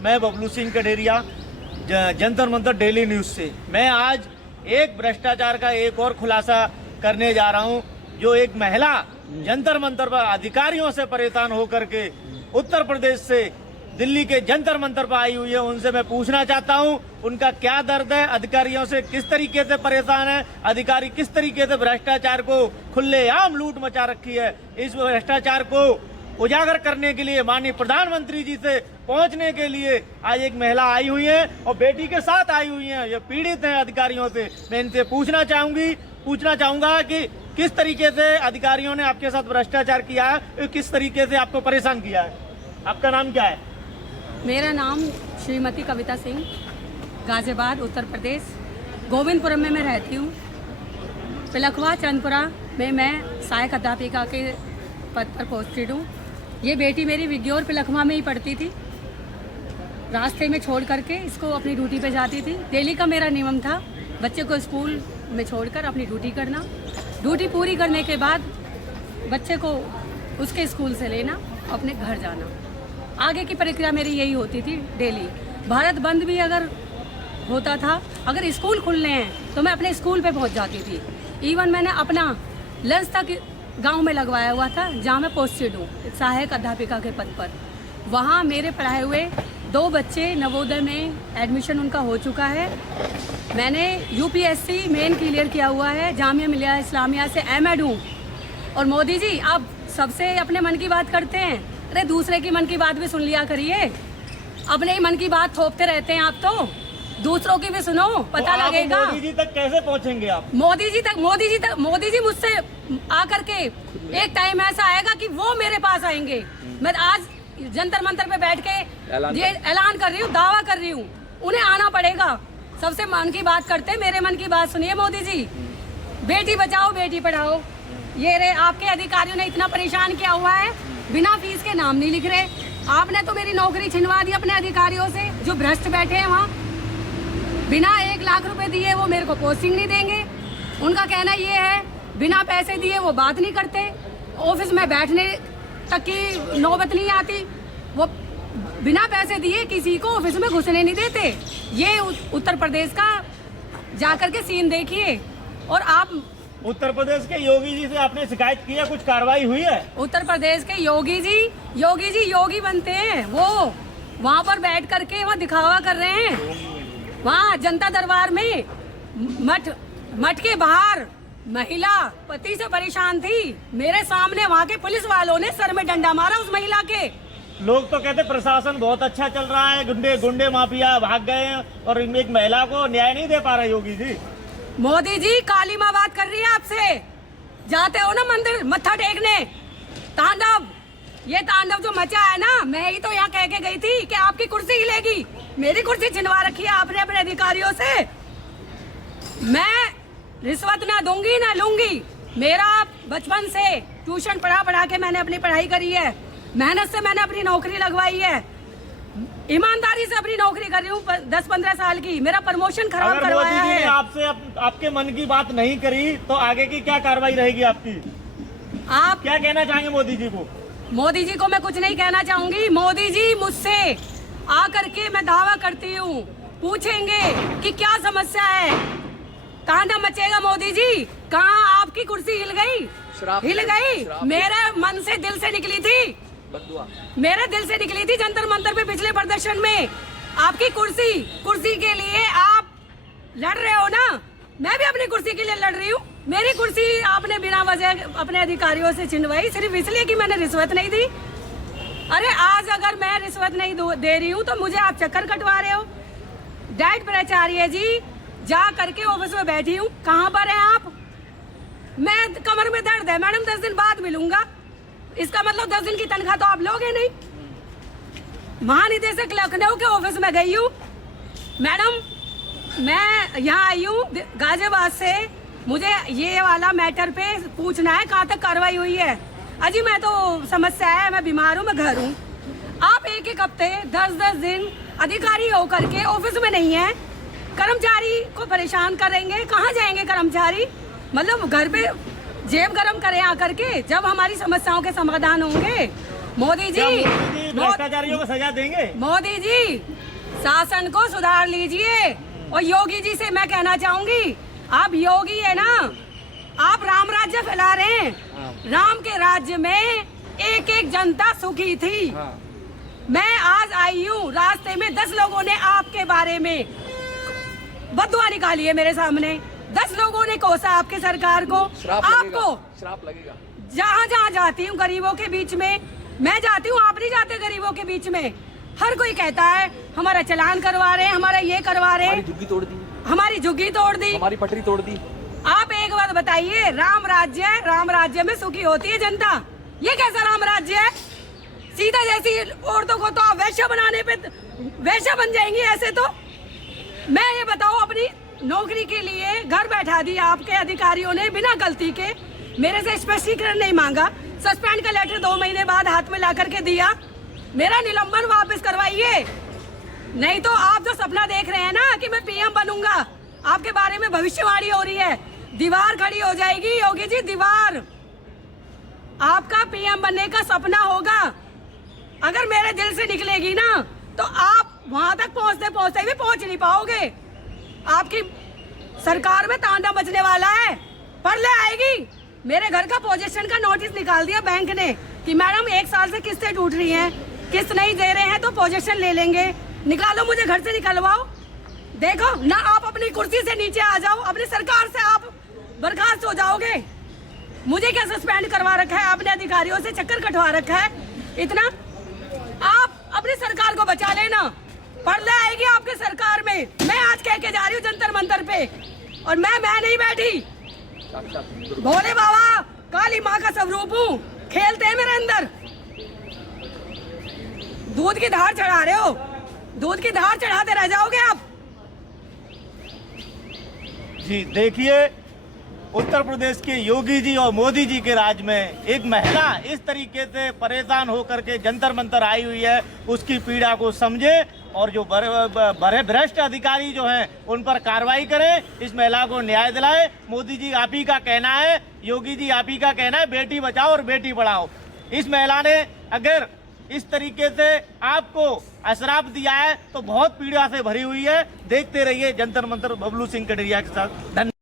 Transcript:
मैं Bablu Singh कडेरिया Jantar Mantar daily news से। मैं आज एक भ्रष्टाचार का एक और खुलासा करने जा रहा हूं। जो एक महिला जंतर मंतर पर अधिकारियों से परेशान होकर के उत्तर प्रदेश से दिल्ली के जंतर मंतर पर आई हुई है, उनसे मैं पूछना चाहता हूं उनका क्या दर्द है, अधिकारियों से किस तरीके से परेशान है, अधिकारी किस तरीके से भ्रष्टाचार को खुलेआम लूट मचा रखी है। इस भ्रष्टाचार को उजागर करने के लिए माननीय प्रधानमंत्री जी से पहुंचने के लिए आज एक महिला आई हुई है और बेटी के साथ आई हुई है। ये पीड़ित हैं अधिकारियों से। मैं इनसे पूछना चाहूंगा कि किस तरीके से अधिकारियों ने आपके साथ भ्रष्टाचार किया है, किस तरीके से आपको परेशान किया है। आपका नाम क्या है? मेरा नाम श्रीमती कविता सिंह, गाजियाबाद उत्तर प्रदेश, गोविंदपुरम में मैं रहती हूँ। पिलखवा चंदपुरा में मैं सहायक अध्यापिका के पद पर पोस्टेड हूँ। ये बेटी मेरी विज्ञोर पिलखवा में ही पढ़ती थी। रास्ते में छोड़ करके इसको अपनी ड्यूटी पे जाती थी। डेली का मेरा नियम था बच्चे को स्कूल में छोड़कर अपनी ड्यूटी करना, ड्यूटी पूरी करने के बाद बच्चे को उसके स्कूल से लेना, अपने घर जाना। आगे की प्रक्रिया मेरी यही होती थी डेली। भारत बंद भी अगर होता था, अगर स्कूल खुलने हैं तो मैं अपने स्कूल पे पहुंच जाती थी। इवन मैंने अपना लंच तक गांव में लगवाया हुआ था, जहां मैं पोस्टेड हूँ सहायक अध्यापिका के पद पर। वहां मेरे पढ़ाए हुए 2 बच्चे नवोदय में एडमिशन उनका हो चुका है। मैंने यूपीएससी मेन क्लियर किया हुआ है, जामिया मिलिया इस्लामिया से एमएड हूँ। और मोदी जी आप सबसे अपने मन की बात करते हैं, अरे दूसरे की मन की बात भी सुन लिया करिए। अपने ही मन की बात थोपते रहते हैं आप, तो दूसरों की भी सुनो, पता तो लगेगा। मोदी जी तक कैसे पहुंचेंगे आप? मोदी जी मुझसे आकर के एक टाइम ऐसा आएगा कि वो मेरे पास आएंगे। मैं आज जंतर मंतर पे बैठ के ये ऐलान कर रही हूँ, दावा कर रही हूँ, उन्हें आना पड़ेगा। सबसे मन की बात करते, मेरे मन की बात सुनिए मोदी जी। बेटी बचाओ बेटी पढ़ाओ, ये रे आपके अधिकारियों ने इतना परेशान किया हुआ है, बिना फीस के नाम नहीं लिख रहे। आपने तो मेरी नौकरी छिनवा दी अपने अधिकारियों से, जो भ्रष्ट बैठे हैं वहाँ। बिना 1 लाख रुपए दिए वो मेरे को पोस्टिंग नहीं देंगे। उनका कहना ये है बिना पैसे दिए वो बात नहीं करते, ऑफिस में बैठने तक की नौबत नहीं आती। वो बिना पैसे दिए किसी को ऑफिस में घुसने नहीं देते। ये उत्तर प्रदेश का जाकर के सीन देखिए। और आप उत्तर प्रदेश के योगी जी से आपने शिकायत की है, कुछ कार्रवाई हुई है? उत्तर प्रदेश के योगी जी योगी बनते हैं। वो वहाँ पर बैठ करके वहाँ दिखावा कर रहे हैं। वहाँ जनता दरबार में मठ के बाहर महिला पति से परेशान थी, मेरे सामने वहाँ के पुलिस वालों ने सर में डंडा मारा उस महिला के। लोग तो कहते प्रशासन बहुत अच्छा चल रहा है, गुंडे माफिया भाग गए हैं और एक महिला को न्याय नहीं दे पा रहे योगी जी। मोदी जी काली माँ बात कर रही है आपसे। जाते हो ना मंदिर मत्था टेकने, तांडव, ये तांडव जो मचा है ना, मैं ही तो यहाँ कह के गई थी कि आपकी कुर्सी हिलेगी। मेरी कुर्सी छिनवा रखी है आपने अपने अधिकारियों से। मैं रिश्वत ना दूंगी ना लूंगी। मेरा बचपन से ट्यूशन पढ़ा के मैंने अपनी पढ़ाई करी है, मेहनत से मैंने अपनी नौकरी लगवाई है, ईमानदारी से अपनी नौकरी कर रही हूँ 10-15 साल की। मेरा प्रमोशन खराब करवाया है। आपसे आपके मन की बात नहीं करी तो आगे की क्या कार्रवाई रहेगी आपकी? आप क्या कहना चाहेंगे मोदी जी को? मोदी जी को मैं कुछ नहीं कहना चाहूंगी। मोदी जी मुझसे आकर के मैं दावा करती हूँ पूछेंगे कि क्या समस्या है, तांडव मचेगा। मोदी जी कहाँ आपकी कुर्सी हिल गई? हिल गई। मेरे मन से दिल से निकली थी, मेरे दिल से निकली थी जंतर मंतर पे पिछले प्रदर्शन में। आपकी कुर्सी के लिए आप लड़ रहे हो ना, मैं भी अपनी कुर्सी के लिए लड़ रही हूँ। मेरी कुर्सी आपने बिना वजह अपने अधिकारियों से छिनवाई, सिर्फ इसलिए कि मैंने रिश्वत नहीं दी। अरे आज अगर मैं रिश्वत नहीं दे रही हूँ तो मुझे आप चक्कर कटवा रहे हो। डाइट प्राचार्य जी जा करके ऑफिस में बैठी हूँ, कहाँ पर है आप? मैं कमर में दर्द है मैडम, 10 दिन बाद मिलूंगा। इसका मतलब 10 दिन की तनख्वाह तो आप लोगे नहीं। महानिदेशक लखनऊ के ऑफिस में गई हूँ मैडम, मैं यहाँ आई हूँ गाजियाबाद से। मुझे ये वाला मैटर पे पूछना है कहाँ तक कार्रवाई हुई है। अजी मैं तो समस्या है, मैं बीमार हूँ, मैं घर हूँ। आप एक हफ्ते 10-10 दिन अधिकारी होकर के ऑफिस में नहीं है, कर्मचारी को परेशान करेंगे। कहाँ जाएंगे कर्मचारी? मतलब घर पे जेब गरम करें आकर के, जब हमारी समस्याओं के समाधान होंगे। मोदी क्या जी, मोदी जी भ्रष्टाचारियों को सजा देंगे? मोदी जी शासन को सुधार लीजिए। और योगी जी से मैं कहना चाहूंगी, आप योगी है ना, आप राम राज्य फैला रहे हैं। राम के राज्य में एक एक जनता सुखी थी। मैं आज आई हूँ, रास्ते में 10 लोगों ने आपके बारे में बददुआ निकाली है मेरे सामने। 10 लोगों ने कोसा आपके सरकार को, आपको श्राप लगेगा। जहाँ जहाँ जाती हूँ गरीबों के बीच में, मैं जाती हूँ, आप नहीं जाते गरीबों के बीच में। हर कोई कहता है हमारा चालान करवा रहे हैं, हमारा ये करवा रहे हैं, हमारी झुग्गी तोड़ दी, हमारी झुग्गी तोड़ दी, हमारी पटरी तोड़ दी। आप एक बात बताइए, राम राज्य में सुखी होती है जनता, ये कैसा राम राज्य है? सीता जैसी औरतों को तो आप वैश्या बनाने पे वैश्या बन जाएंगी ऐसे तो। मैं ये बताओ, अपनी नौकरी के लिए घर बैठा दिया आपके अधिकारियों ने बिना गलती के, मेरे से स्पष्टीकरण नहीं मांगा, सस्पेंड का लेटर 2 महीने बाद हाथ में ला करके दिया। मेरा निलंबन वापस करवाइए, नहीं तो आप जो सपना देख रहे हैं ना कि मैं पीएम बनूंगा, आपके बारे में भविष्यवाणी हो रही है, दीवार खड़ी हो जाएगी योगी जी, दीवार। आपका पीएम बनने का सपना होगा, अगर मेरे दिल से निकलेगी ना तो आप वहां तक पहुंचते पहुंचते भी पहुंच नहीं पाओगे। आपकी सरकार में तांडव मचने वाला है, पढ़ ले आएगी। मेरे घर का पोजीशन का नोटिस निकाल दिया बैंक ने कि मैडम 1 साल से किस्तें टूट रही हैं, किस्त नहीं दे रहे हैं तो पोजीशन ले लेंगे, निकालो, मुझे घर से निकलवाओ। देखो ना, आप अपनी कुर्सी से नीचे आ जाओ, अपनी सरकार से आप बर्खास्त हो जाओगे। मुझे क्या सस्पेंड करवा रखा है आपने, अधिकारियों से चक्कर कटवा रखा है इतना। आप अपनी सरकार को बचा लेना, पढ़ ले आएगी आपके सरकार में। मैं आज कह के जा रही हूँ जंतर मंतर पे, और मैं नहीं बैठी, भोले बाबा काली माँ का स्वरूप हूँ, खेलते हैं मेरे अंदर। दूध की धार चढ़ा रहे हो, दूध की धार चढ़ाते रह जाओगे आप। जी देखिए, उत्तर प्रदेश के योगी जी और मोदी जी के राज में एक महिला इस तरीके से परेशान होकर के जंतर मंतर आई हुई है, उसकी पीड़ा को समझे और जो बड़े भ्रष्ट अधिकारी जो हैं उन पर कार्रवाई करें, इस महिला को न्याय दिलाए। मोदी जी आप ही का कहना है, योगी जी आप ही का कहना है, बेटी बचाओ और बेटी पढ़ाओ। इस महिला ने अगर इस तरीके से आपको अशराप दिया है तो बहुत पीड़ा से भरी हुई है। देखते रहिए जंतर मंतर बबलू सिंह कटरिया के साथ। धन्यवाद।